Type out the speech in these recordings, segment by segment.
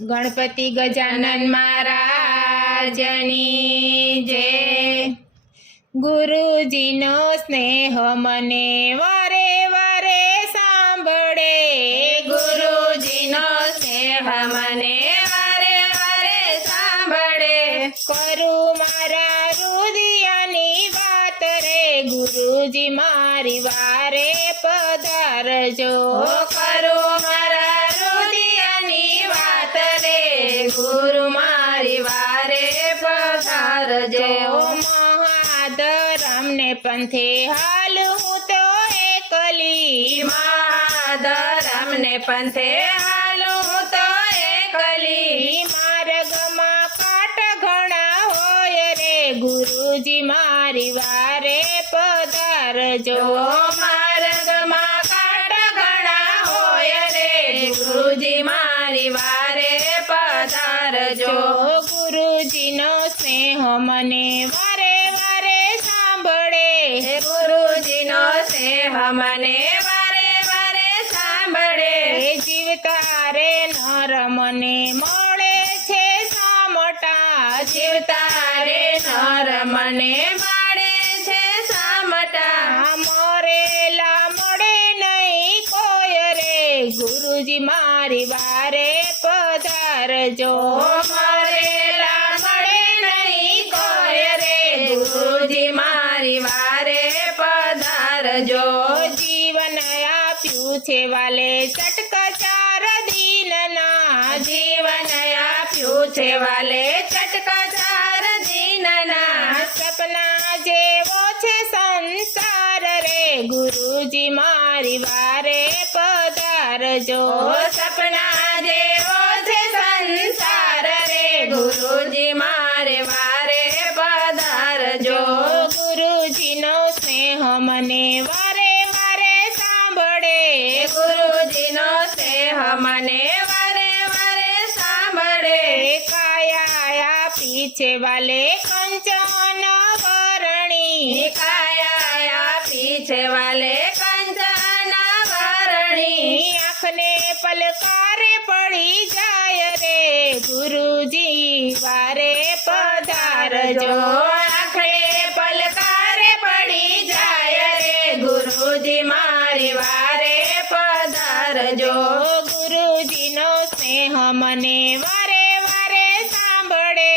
गणपति गजानन महाराजनी जय। गुरुजीनो स्नेह मने वारे वारे सांभळे। गुरुजीनो स्नेह मने वारे वारे सांभळे। करू मारा हृदयनी वात रे गुरुजी मारी वारे पधारजो। करू मारा हृदयनी वात रे गुरु मारी वारे पधारजो। महाधरम ने पंथे हालूं तो एकली। महाधरम ने पंथे हालूं तो एकली। मार्गમાં કાટ ઘણા હોય રે ગુરુજી મારી વારે પધારજો। માર્ગમાં કાટ ઘણા હોય રે ગુરુજી મારી વારે પધારજો। ગુરુજીનો સ્નેહ મને વારે વારે સાંભળે। ગુરુજીનો સ્નેહ મને વારે વારે સાંભળે। જીવતા રે નર મને મળે છે સામટા। જીવતા રે નર મને મળે છે સામટા। મરેલા મળે નહીં કોઈ રે ગુરુજી મારી વારે પધારજો। મરેલા મળે નહીં કોઈ રે ગુરુજી મારી વારે પધારજો। જીવન આપ્યું છે વાલે ચટકચાર દીનના। જીવન આપ્યું છે વાલે ચટકચાર દીનના। સપના જેવો છે સંસાર રે ગુરુજી મારી વારે પધારજો। સપના જેવો છે સંસાર રે ગુરુજી મારે વારે પધારજો। ગુરુજીનો સ્નેહ મને વારે વારે સાંભળે। ગુરુજીનો સ્નેહ મને વારે વારે સાંભળે। કાયા આપી છે વાલે કંચન વરણી। કાયા આપી છે વાલે કંચન વરણી। આંખને પલકારે પડી જાય રે ગુરુજી વારે પધારજો। આંખને પલકારે પડી જાય રે ગુરુજી મારી વારે પધારજો। ગુરુજીનો સ્નેહ મને વારે વારે સાંભળે।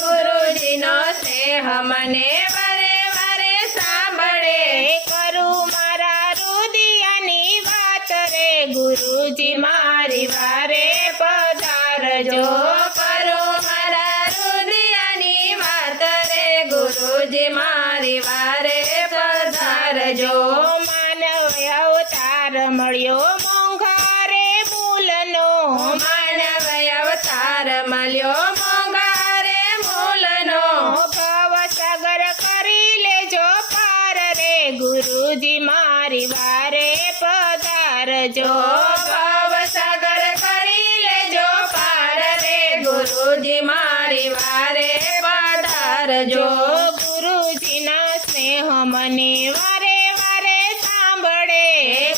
ગુરુજીનો સ્નેહ મને વારે વારે સાંભળે। કરું મારા હૃદયની વાત રે ગુરુજી મારી વારે પધારજો। કરો મારા હૃદયની વાત રે ગુરુજી મારી વારે પધારજો। માનવ અવતાર મળ્યો મોંઘારે મૂલનો। માનવ અવતાર મળ્યો મોંઘારે મૂલનો। ભવસાગર કરી લેજો પાર રે ગુરુજી મારી વારે પધારજો। ભવસાગર કરી લેજો પાર રે ગુરુજી મારી વારે પધારજો। ગુરુજીના સ્નેહ મને વારે વારે સાંભળે।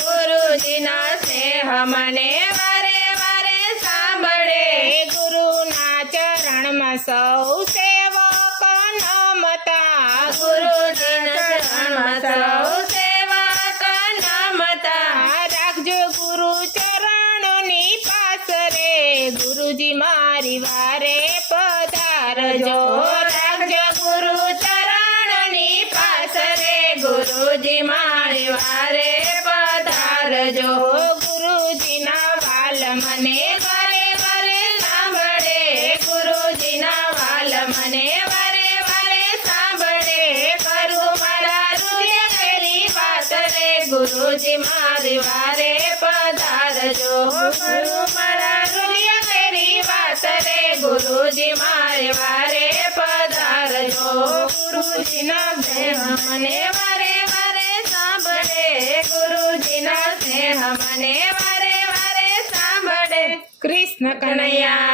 ગુરુજીના સ્નેહ મને વારે વારે સાંભળે। ગુરુના ચરણમાં સૌ સેવક નમતા। ગુરુજીના ચરણમાં સૌ સેવક નમતા। રાખજો ગુરુ ચરણોની પાસ રે ગુરુજી મારી વારે પધારજો। રાખજો ગુરુ ચરણની પાસ રે ગુરુજી મારી વારે પધારજો। ગુરુજીના વાલ મને વારે વારે સાંભળે। ગુરુજીના વાલ મને વારે વારે સાંભળે। કરું મારા હૃદય પેલી વાત રે ગુરુજી મારી વારે પધારજો। કરું મારા હૃદય પેલી વાત રે ગુરુજી મારી વારે પધારજો। ગુરુજીના સ્નેહ મને વારે વારે સાંભળે। ગુરુજીના સ્નેહ મને વારે વારે સાંભળે। કૃષ્ણ કનૈયા